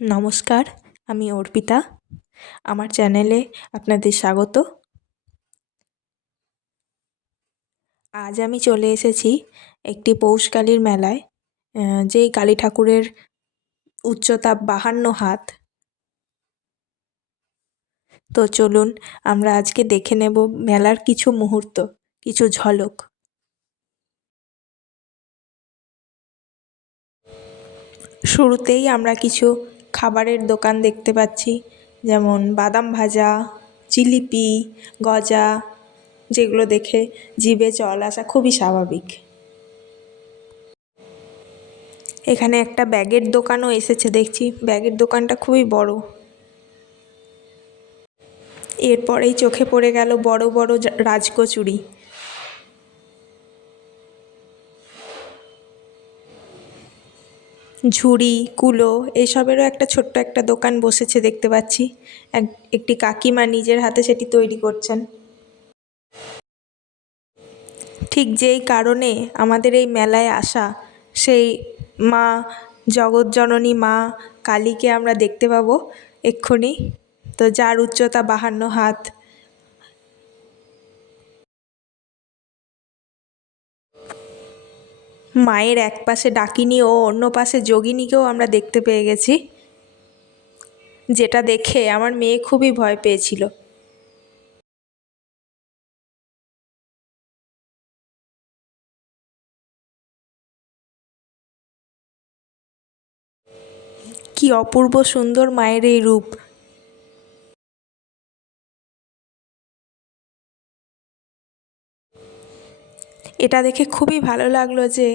নমস্কার, আমি অর্পিতা। আমার চ্যানেলে আপনাদের স্বাগত। আজ আমি চলে এসেছি একটি পৌষকালীর মেলায়, যেই কালী ঠাকুরের উচ্চতা 52 হাত। তো চলুন আমরা আজকে দেখে নেব মেলার কিছু মুহূর্ত, কিছু ঝলক। শুরুতেই আমরা কিছু খাবারের দোকান দেখতে পাচ্ছি, যেমন বাদাম ভাজা, জিলিপি, গজা, যেগুলো দেখে জিভে জল আসা খুবই স্বাভাবিক। এখানে একটা ব্যাগের দোকানও এসেছে দেখছি, ব্যাগের দোকানটা খুবই বড়। এরপরেই চোখে পড়ে গেল বড় বড় রাজকচুরি। ঝুড়ি, কুলো এসবেরও একটা ছোট্ট একটা দোকান বসেছে দেখতে পাচ্ছি। একটি কাকিমা নিজের হাতে সেটি তৈরি করছেন। ঠিক যেই কারণে আমাদের এই মেলায় আসা, সেই মা জগৎজননী মা কালীকে আমরা দেখতে পাবো এক্ষুনি। তো যার উচ্চতা 52 হাত। মায়ের এক পাশে ডাকিনী ও অন্য পাশে যোগিনীকেও আমরা দেখতে পেয়ে গেছি, যেটা দেখে আমার মেয়ে খুবই ভয় পেয়েছিল। কি অপূর্ব সুন্দর মায়ের এই রূপ! এটা দেখে খুবই ভালো লাগলো যে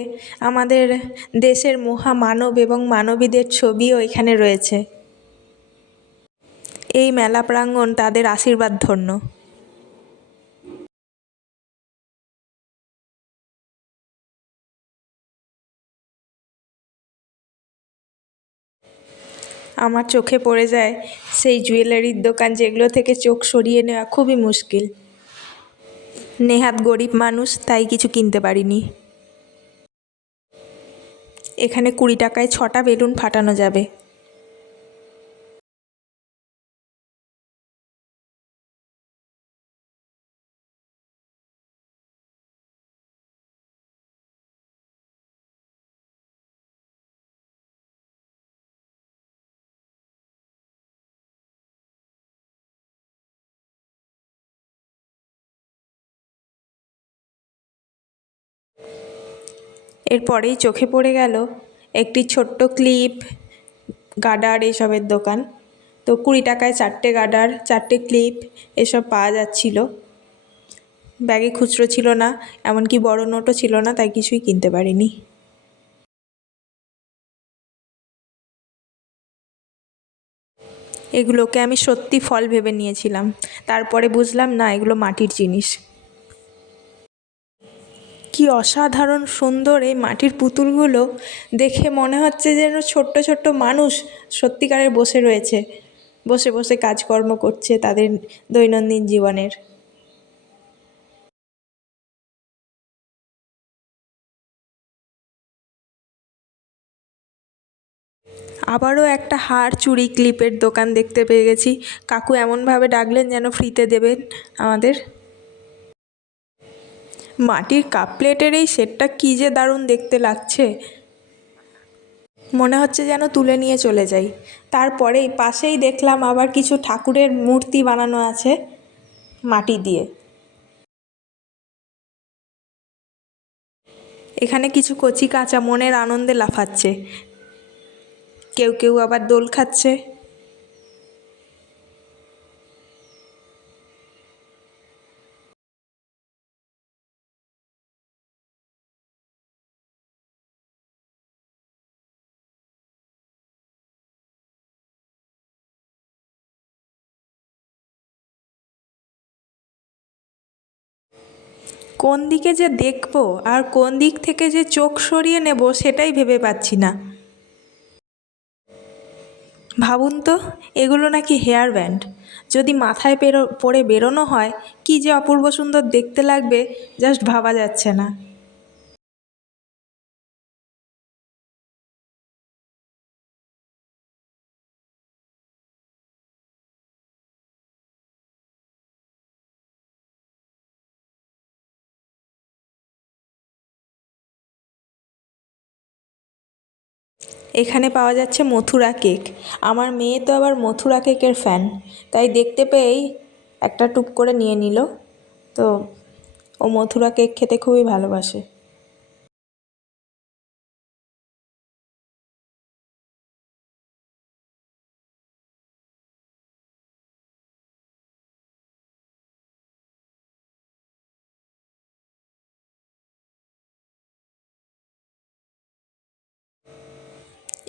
আমাদের দেশের মহামানব এবং মানবীদের ছবিও এখানে রয়েছে। এই মেলা প্রাঙ্গণ তাদের আশীর্বাদ ধন্য। আমার চোখে পড়ে যায় সেই জুয়েলারির দোকান, যেগুলো থেকে চোখ সরিয়ে নেওয়া খুবই মুশকিল। নেহাত গরিব মানুষ, তাই কিছু কিনতে পারিনি। এখানে 20 টাকায় 6টা বেলুন ফাটানো যাবে। এরপরেই চোখে পড়ে গেল একটি ছোট্ট ক্লিপ, গার্ডার এসবের দোকান। তো 20 টাকায় 4টে গার্ডার, 4টে ক্লিপ এসব পাওয়া যাচ্ছিল। ব্যাগে খুচরো ছিল না, এমনকি বড় নোটও ছিল না, তাই কিছুই কিনতে পারিনি। এগুলোকে আমি সত্যি ফল ভেবে নিয়েছিলাম, তারপরে বুঝলাম না, এগুলো মাটির জিনিস। কি অসাধারণ সুন্দর এই মাটির পুতুলগুলো! দেখে মনে হচ্ছে যেন ছোট্ট ছোট্ট মানুষ সত্যিকারের বসে রয়েছে, বসে বসে কাজকর্ম করছে তাদের দৈনন্দিন জীবনের। আবারও একটা হার, চুড়ি, ক্লিপের দোকান দেখতে পেয়ে গেছি। কাকু এমনভাবে ডাকলেন যেন ফ্রিতে দেবেন আমাদের। মাটির কাপ প্লেটের এই সেটটা কী যে দারুণ দেখতে লাগছে! মনে হচ্ছে যেন তুলে নিয়ে চলে যাই। তারপরেই পাশেই দেখলাম আবার কিছু ঠাকুরের মূর্তি বানানো আছে মাটি দিয়ে। এখানে কিছু কচি কাঁচা মনের আনন্দে লাফাচ্ছে, কেউ কেউ আবার দোল খাচ্ছে। কোন দিকে যে দেখবো আর কোন দিক থেকে যে চোখ সরিয়ে নেব সেটাই ভেবে পাচ্ছি না। ভাবুন তো, এগুলো নাকি হেয়ার ব্যান্ড। যদি মাথায় পরে বেরোনো হয়, কী যে অপূর্ব সুন্দর দেখতে লাগবে, জাস্ট ভাবা যাচ্ছে না। এখানে পাওয়া যাচ্ছে মথুরা কেক। আমার মেয়ে তো আবার মথুরা কেকের ফ্যান, তাই দেখতে পেয়েই একটা টুক করে নিয়ে নিল। তো ও মথুরা কেক খেতে খুবই ভালোবাসে।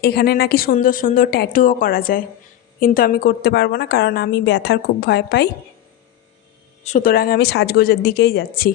এখানে নাকি সুন্দর সুন্দর ট্যাটুও করা যায়, কিন্তু আমি করতে পারবো না, কারণ আমি ব্যথার খুব ভয় পাই। সুতরাং আমি সাজগোজের দিকেই যাচ্ছি।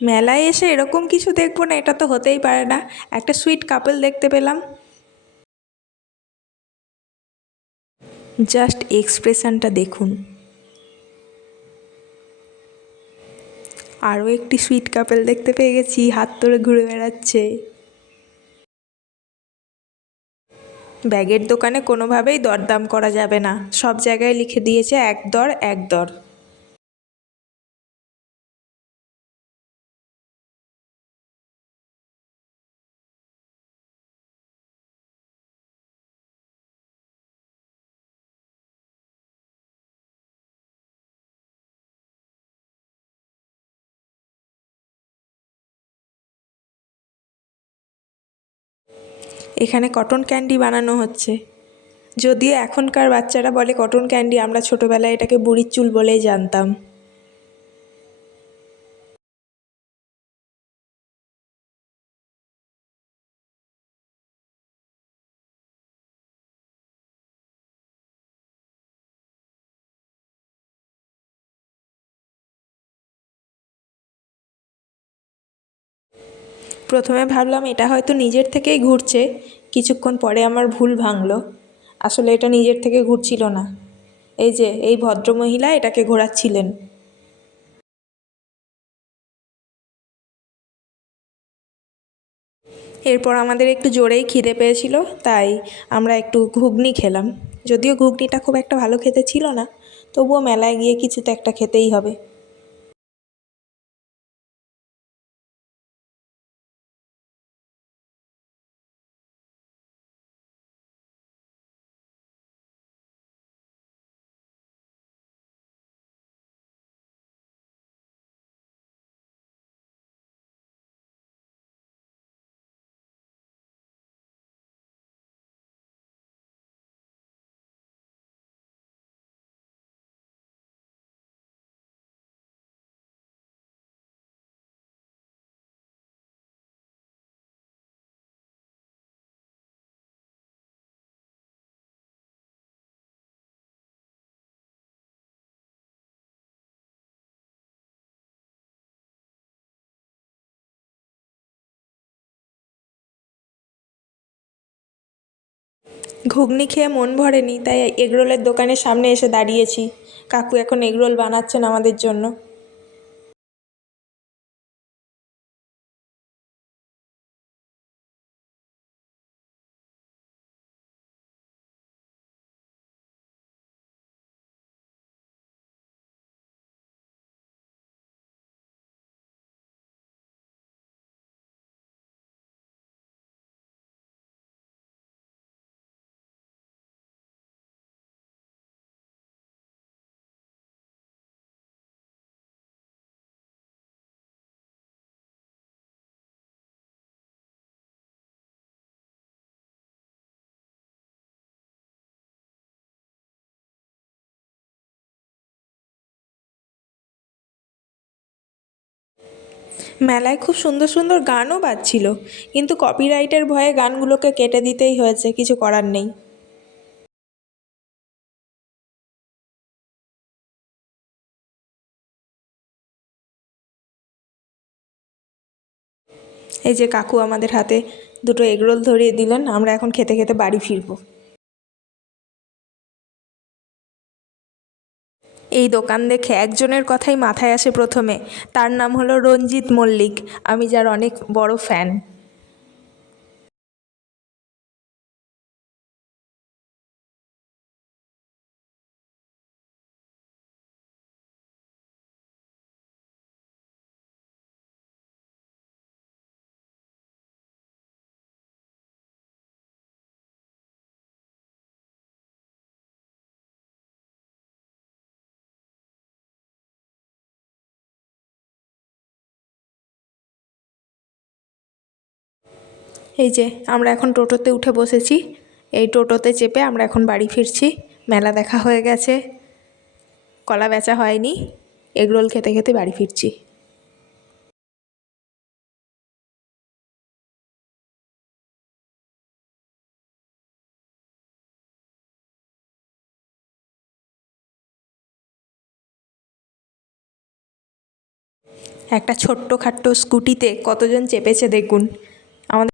মেলায় এসে এরকম কিছু দেখবো না, এটা তো হতেই পারে না। একটা সুইট কাপল দেখতে পেলাম। জাস্ট এক্সপ্রেশনটা দেখুন। আরও একটি সুইট কাপল দেখতে পেয়ে গেছি, হাত ধরে ঘুরে বেড়াচ্ছে। ব্যাগের দোকানে কোনোভাবেই দরদাম করা যাবে না, সব জায়গায় লিখে দিয়েছে এক দর এক দর। এখানে কটন ক্যান্ডি বানানো হচ্ছে। যদিও এখনকার বাচ্চারা বলে কটন ক্যান্ডি, আমরা ছোটোবেলায় এটাকে বুড়ির চুল বলেই জানতাম। প্রথমে ভাবলাম এটা হয়তো নিজের থেকেই ঘুরছে, কিছুক্ষণ পরে আমার ভুল ভাঙলো। আসলে এটা নিজের থেকে ঘুরছিল না, এই যে এই ভদ্রমহিলা এটাকে ঘোরাচ্ছিলেন। এরপর আমাদের একটু জোরেই খিদে পেয়েছিল, তাই আমরা একটু ঘুগনি খেলাম। যদিও ঘুগনিটা খুব একটা ভালো খেতে ছিল না, তবুও মেলায় গিয়ে কিছু তো একটা খেতেই হবে। ঘুগনি খেয়ে মন ভরেনি, তাই এগরোলের দোকানের সামনে এসে দাঁড়িয়েছি। কাকু এখন এগরোল বানাচ্ছেন আমাদের জন্য। মেলায় খুব সুন্দর সুন্দর গানও বাজছিল, কিন্তু কপিরাইটের ভয়ে গানগুলোকে কেটে দিতেই হয়েছে, কিছু করার নেই। এই যে কাকু আমাদের হাতে দুটো এগরোল ধরিয়ে দিলেন, আমরা এখন খেতে খেতে বাড়ি ফিরবো। এই দোকান দেখে একজনের কথাই মাথায় আসে প্রথমে, তার নাম হলো রঞ্জিত মল্লিক, আমি যার অনেক বড় ফ্যান। এই যে আমরা এখন টোটোতে উঠে বসেছি, এই টোটোতে চেপে আমরা এখন বাড়ি ফিরছি। মেলা দেখা হয়ে গেছে, কলা বেচা হয়নি, এগরোল খেতে খেতে বাড়ি ফিরছি। একটা ছোট্ট খাট্ট স্কুটিতে কতজন চেপেছে দেখুন।